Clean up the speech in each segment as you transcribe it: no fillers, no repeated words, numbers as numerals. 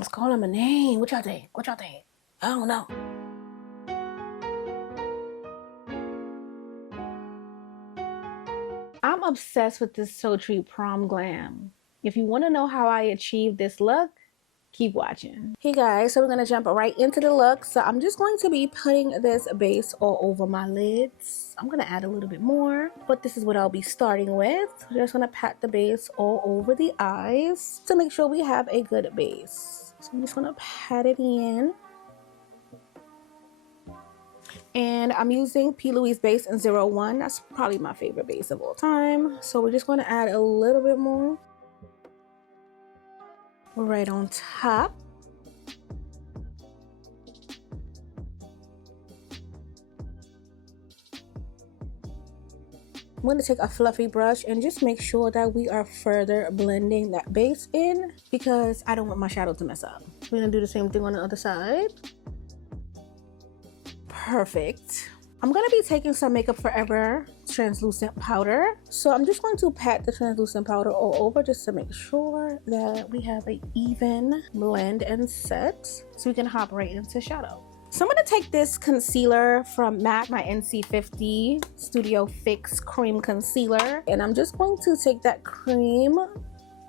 Let's call him a name. What y'all think? What y'all think? I don't know. I'm obsessed with this Sultry Prom Glam. If you want to know how I achieved this look, keep watching. Hey guys, so we're going to jump right into the look. So I'm just going to be putting this base all over my lids. I'm going to add a little bit more, but this is what I'll be starting with. We're just going to pat the base all over the eyes to make sure we have a good base. So I'm just going to pat it in. And I'm using P. Louise base in 01. That's probably my favorite base of all time. So we're just going to add a little bit more right on top. I'm going to take a fluffy brush and just make sure that we are further blending that base in because I don't want my shadow to mess up. We're going to do the same thing on the other side. Perfect. I'm going to be taking some Makeup Forever translucent powder. So I'm just going to pat the translucent powder all over just to make sure that we have an even blend and set so we can hop right into shadow. So I'm going to take this concealer from MAC, my NC50 Studio Fix Cream Concealer. And I'm just going to take that cream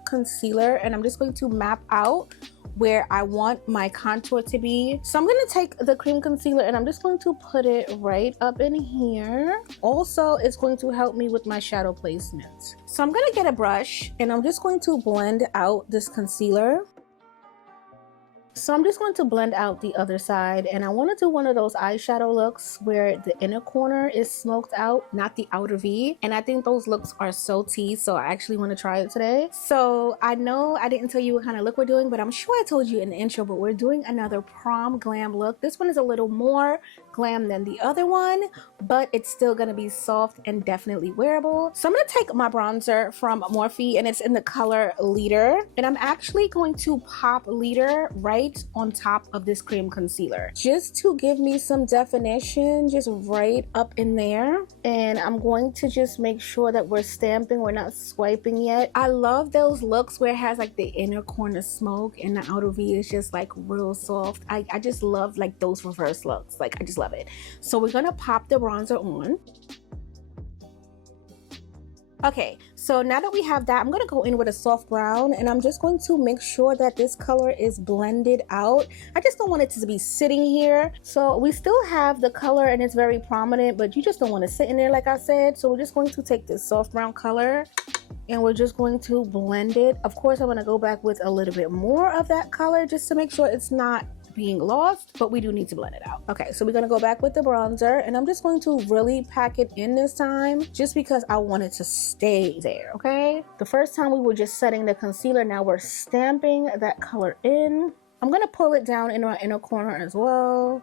concealer and I'm just going to map out where I want my contour to be. So I'm going to take the cream concealer and I'm just going to put it right up in here. Also, it's going to help me with my shadow placement. So I'm going to get a brush and I'm just going to blend out this concealer. So I'm just going to blend out the other side and I want to do one of those eyeshadow looks where the inner corner is smoked out, not the outer V. And I think those looks are so tea, so I actually want to try it today. So I know I didn't tell you what kind of look we're doing, but I'm sure I told you in the intro, but we're doing another prom glam look. This one is a little more glam than the other one, but it's still going to be soft and definitely wearable. So I'm going to take my bronzer from Morphe and it's in the color Leader. And I'm actually going to pop Leader right on top of this cream concealer just to give me some definition, just right up in there. And I'm going to just make sure that we're stamping, we're not swiping yet. I love those looks where it has like the inner corner smoke and the outer V is just like real soft. I just love like those reverse looks. Like I just love it. So we're gonna pop the bronzer on. Okay, so now that we have that, I'm going to go in with a soft brown and I'm just going to make sure that this color is blended out. I just don't want it to be sitting here. So we still have the color and it's very prominent, but you just don't want to sit in there like I said. So we're just going to take this soft brown color and we're just going to blend it. Of course, I'm going to go back with a little bit more of that color just to make sure it's not being lost, but we do need to blend it out. Okay, so we're gonna go back with the bronzer and I'm just going to really pack it in this time just because I want it to stay there. Okay, the first time we were just setting the concealer, now we're stamping that color in. I'm gonna pull it down in my inner corner as well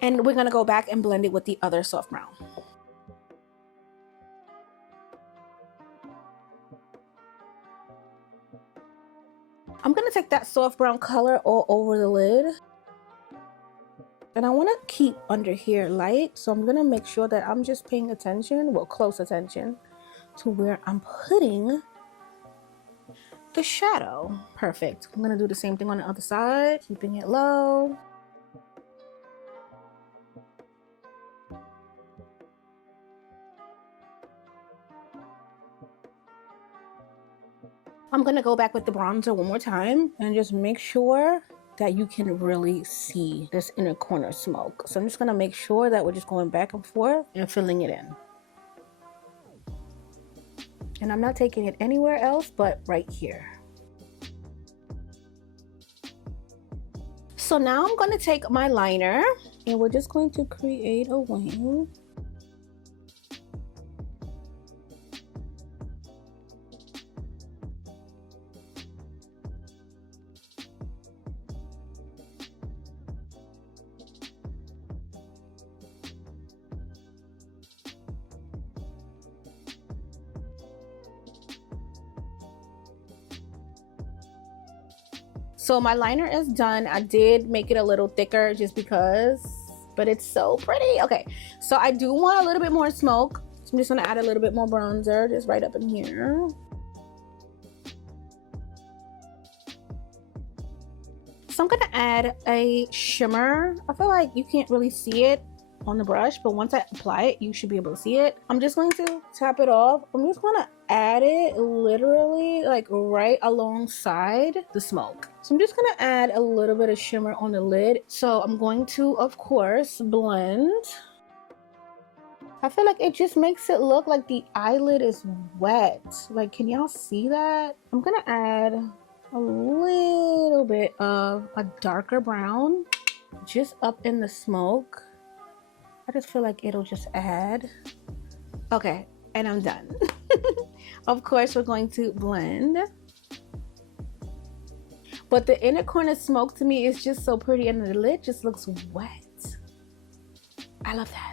and we're gonna go back and blend it with the other soft brown. I'm going to take that soft brown color all over the lid and I want to keep under here light, so I'm going to make sure that I'm just paying attention, well, close attention to where I'm putting the shadow. Perfect. I'm going to do the same thing on the other side, keeping it low. I'm going to go back with the bronzer one more time and just make sure that you can really see this inner corner smoke. So I'm just going to make sure that we're just going back and forth and filling it in. And I'm not taking it anywhere else but right here. So now I'm going to take my liner and we're just going to create a wing. So my liner is done. I did make it a little thicker just because, but it's so pretty. Okay, so I do want a little bit more smoke. So I'm just gonna add a little bit more bronzer just right up in here. So I'm gonna add a shimmer. I feel like you can't really see it on the brush, but once I apply it, you should be able to see it. I'm just going to tap it off. I'm just gonna add it literally like right alongside the smoke. So I'm just gonna add a little bit of shimmer on the lid. So I'm going to, of course, blend. I feel like it just makes it look like the eyelid is wet. Like, can y'all see that? I'm gonna add a little bit of a darker brown just up in the smoke. I just feel like it'll just add. Okay, and I'm done. Of course, we're going to blend. But the inner corner smoke to me is just so pretty and the lid just looks wet. I love that.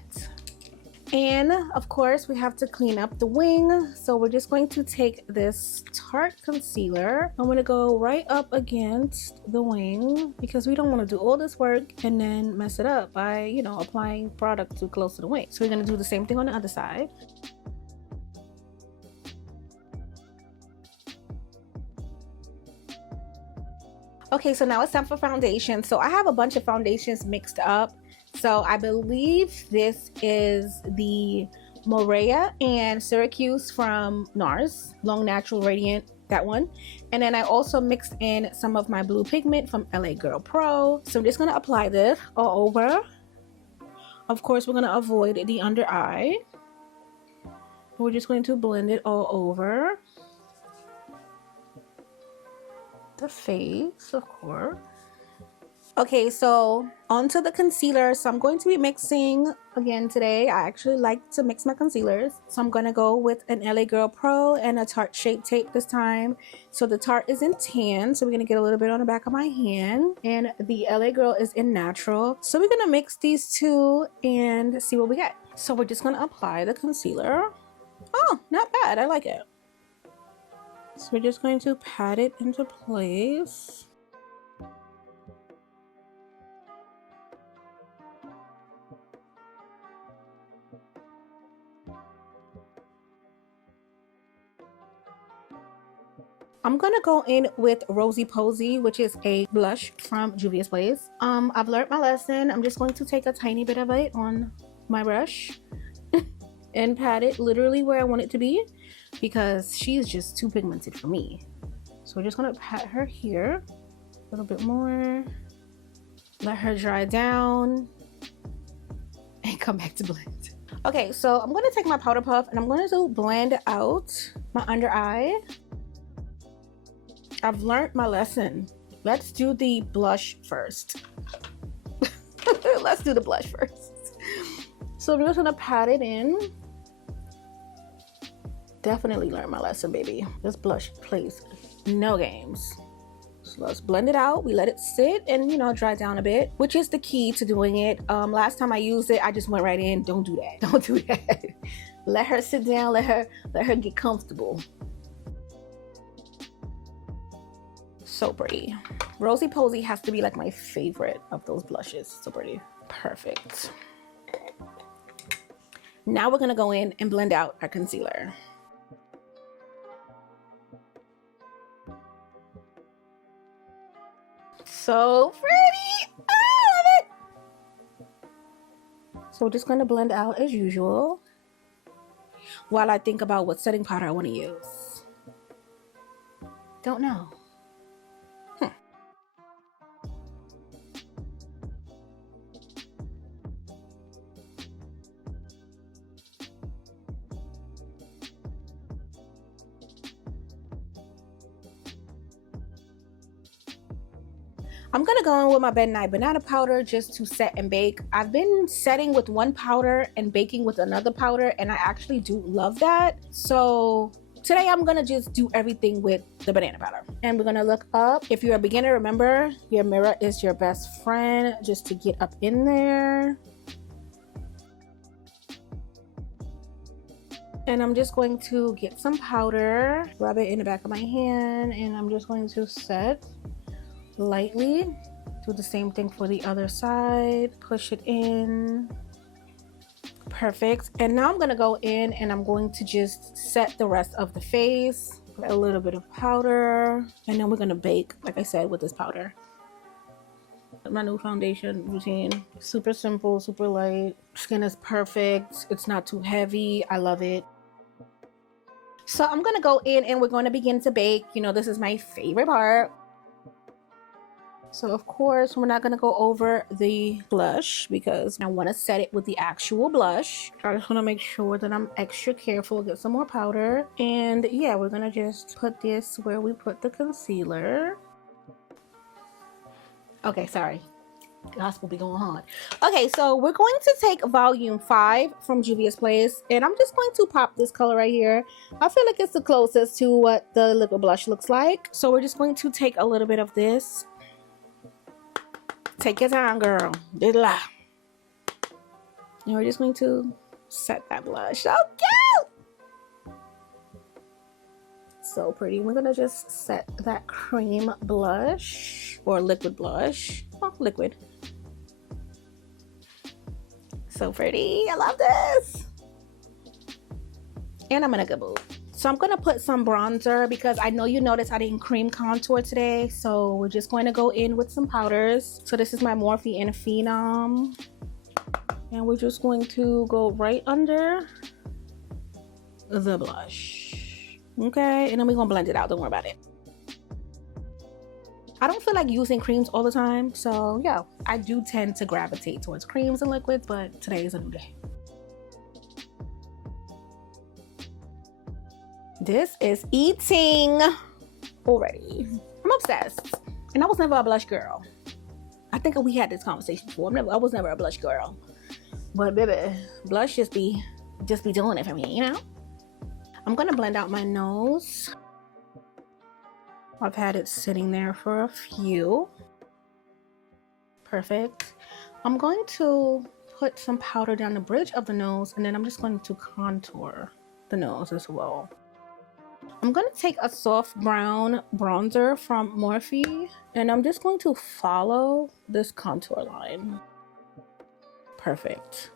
And of course, we have to clean up the wing. So we're just going to take this Tarte concealer. I'm gonna go right up against the wing because we don't wanna do all this work and then mess it up by, you know, applying product too close to the wing. So we're gonna do the same thing on the other side. Okay, so now it's time for foundation. So I have a bunch of foundations mixed up. So I believe this is the Morea and Syracuse from NARS, Long Natural Radiant, that one. And then I also mixed in some of my blue pigment from LA Girl Pro. So I'm just gonna apply this all over. Of course, we're gonna avoid the under eye. We're just going to blend it all over the face, of course. Okay, so onto the concealer. So I'm going to be mixing again today. I actually like to mix my concealers. So I'm gonna go with an LA Girl Pro and a Tarte Shape Tape this time. So the Tarte is in tan, so we're gonna get a little bit on the back of my hand. And the LA Girl is in natural. So we're gonna mix these two and see what we get. So we're just gonna apply the concealer. Oh, not bad, I like it. So we're just going to pat it into place. I'm gonna go in with Rosy Posy, which is a blush from Juvia's Place. I've learned my lesson. I'm just going to take a tiny bit of it on my brush and pat it literally where I want it to be because she's just too pigmented for me. So we're just gonna pat her here a little bit more, let her dry down, and come back to blend. Okay, so I'm gonna take my powder puff and I'm going to blend out my under eye. I've learned my lesson. Let's do the blush first. Let's do the blush first. So I'm just gonna pat it in. Definitely learned my lesson, baby. This blush plays no games. So let's blend it out. We let it sit and, you know, dry down a bit, which is the key to doing it. Last time I used it, I just went right in. Don't do that. Don't do that. Let her sit down. Let her get comfortable. So pretty. Rosy Posy has to be like my favorite of those blushes. So pretty. Perfect. Now we're gonna go in and blend out our concealer. So pretty. I love it. So we're just gonna blend out as usual while I think about what setting powder I want to use. Don't know. I'm gonna go in with my Ben Nye banana powder just to set and bake. I've been setting with one powder and baking with another powder, and I actually do love that. So today I'm gonna just do everything with the banana powder. And we're gonna look up. If you're a beginner, remember, your mirror is your best friend, just to get up in there. And I'm just going to get some powder, rub it in the back of my hand, and I'm just going to set lightly. Do the same thing for the other side. Push it in. Perfect. And now I'm gonna go in and I'm going to just set the rest of the face with a little bit of powder, and then we're gonna bake, like I said, with this powder. My new foundation routine. Super simple, super light. Skin is perfect. It's not too heavy. I love it. So I'm gonna go in and we're going to begin to bake. You know, this is my favorite part. So of course, we're not gonna go over the blush because I wanna set it with the actual blush. I just wanna make sure that I'm extra careful, get some more powder. And yeah, we're gonna just put this where we put the concealer. Okay, sorry. Gospel be going on. Okay, so we're going to take volume 5 from Juvia's Place, and I'm just going to pop this color right here. I feel like it's the closest to what the liquid blush looks like. So we're just going to take a little bit of this. Take your time, girl. And we're just going to set that blush. So cute! So pretty. We're gonna just set that cream blush or liquid blush. Oh, liquid. So pretty. I love this. And I'm in a good mood. So I'm gonna put some bronzer because I know you noticed I didn't cream contour today. So we're just going to go in with some powders. So this is my Morphe in Phenom. And we're just going to go right under the blush. Okay, and then we're gonna blend it out. Don't worry about it. I don't feel like using creams all the time. So yeah, I do tend to gravitate towards creams and liquids, but today is a new day. This is eating already. I'm obsessed. And I was never a blush girl. I think we had this conversation before. I was never a blush girl. But baby, blush just be doing it for me, you know? I'm gonna blend out my nose. I've had it sitting there for a few. Perfect. I'm going to put some powder down the bridge of the nose, and then I'm just going to contour the nose as well. I'm going to take a soft brown bronzer from Morphe, and I'm just going to follow this contour line. Perfect.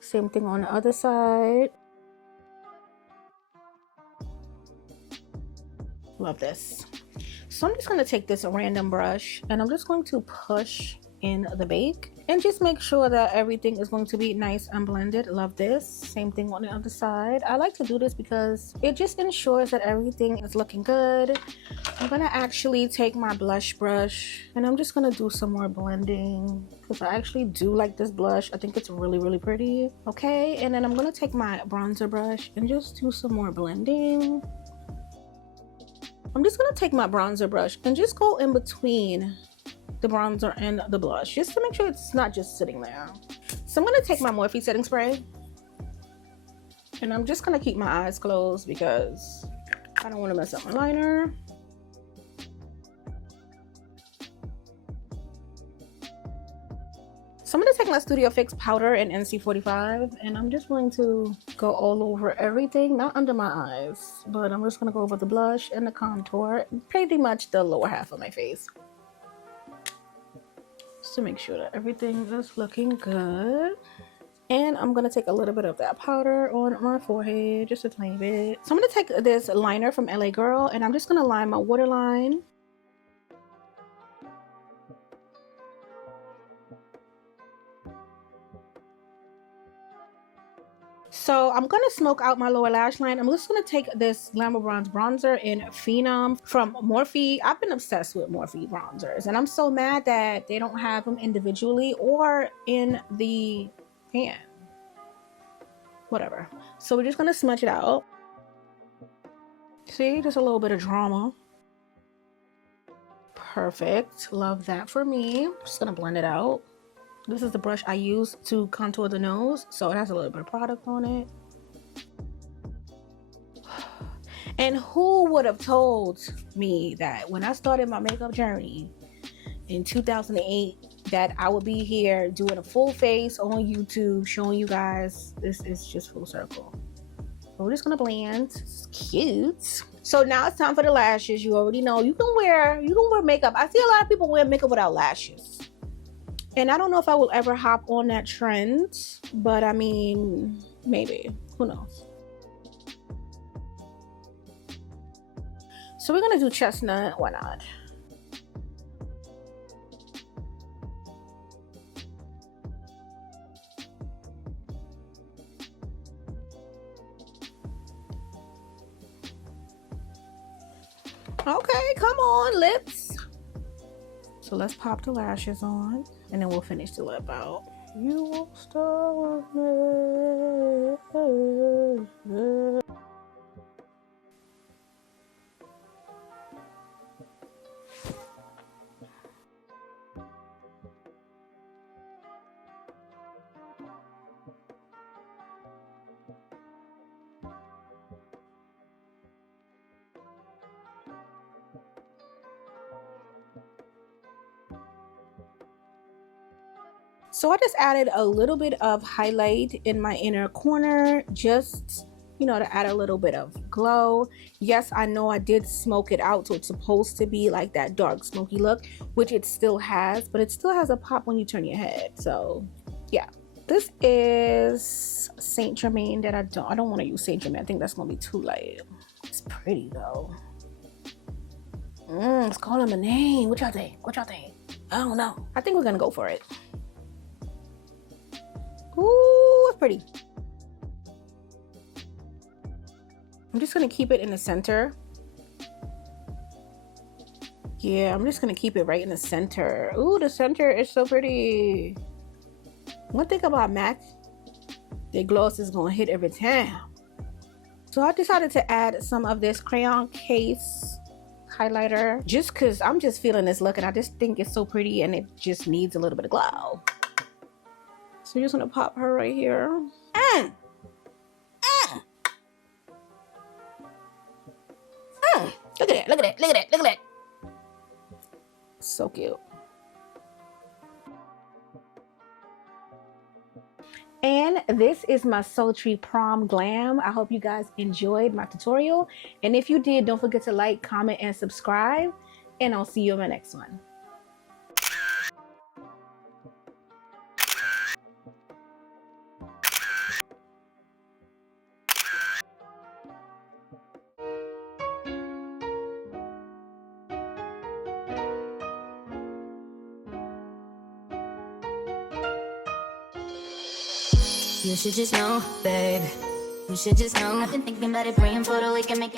Same thing on the other side. Love this. So I'm just going to take this random brush, and I'm just going to push in the bake and just make sure that everything is going to be nice and blended. Love this. Same thing on the other side. I like to do this because it just ensures that everything is looking good. I'm gonna actually take my blush brush and I'm just gonna do some more blending because I actually do like this blush. I think it's really, really pretty. Okay, and then I'm gonna take my bronzer brush and just do some more blending. I'm just gonna take my bronzer brush and just go in between the bronzer and the blush just to make sure it's not just sitting there. So I'm gonna take my Morphe setting spray and I'm just gonna keep my eyes closed because I don't want to mess up my liner. So I'm gonna take my Studio Fix powder in NC45 and I'm just going to go all over everything, not under my eyes, but I'm just gonna go over the blush and the contour, pretty much the lower half of my face, just to make sure that everything is looking good. And I'm gonna take a little bit of that powder on my forehead, just a tiny bit. So I'm gonna take this liner from LA Girl and I'm just gonna line my waterline. So I'm gonna smoke out my lower lash line. I'm just gonna take this Glamour Bronze bronzer in Phenom from Morphe. I've been obsessed with Morphe bronzers and I'm so mad that they don't have them individually or in the pan. Whatever. So we're just gonna smudge it out. See, just a little bit of drama. Perfect. Love that for me. Just gonna blend it out. This is the brush I use to contour the nose, so it has a little bit of product on it. And who would have told me that when I started my makeup journey in 2008 that I would be here doing a full face on YouTube showing you guys. This is just full circle. So we're just gonna blend. It's cute. So now it's time for the lashes. You already know you can wear makeup. I see a lot of people wear makeup without lashes. And I don't know if I will ever hop on that trend, but I mean, maybe. Who knows? So we're gonna do chestnut. Why not? Okay, come on, lips. So let's pop the lashes on, and then we'll finish the lip out. You won't stop me. So I just added a little bit of highlight in my inner corner, just, you know, to add a little bit of glow. Yes, I know I did smoke it out, so it's supposed to be like that dark smoky look, which it still has, but it still has a pop when you turn your head. So yeah, this is Saint Germain that I don't want to use Saint Germain. I think that's gonna be too light. It's pretty though. Let's call him a name. What y'all think? What y'all think? I don't know. I think we're gonna go for it. Ooh, it's pretty. I'm just gonna keep it in the center. Yeah, I'm just gonna keep it right in the center. Ooh, the center is so pretty. One thing about MAC, their gloss is gonna hit every time. So I decided to add some of this crayon case highlighter just because I'm just feeling this look and I just think it's so pretty and it just needs a little bit of glow. So I'm just gonna pop her right here. Look at it, look at it, look at it, look at it. So cute. And this is my Sultry Prom Glam. I hope you guys enjoyed my tutorial. And if you did, don't forget to like, comment, and subscribe. And I'll see you in my next one. You should just know, babe. You should just know. I've been thinking about it, praying for the week and make it.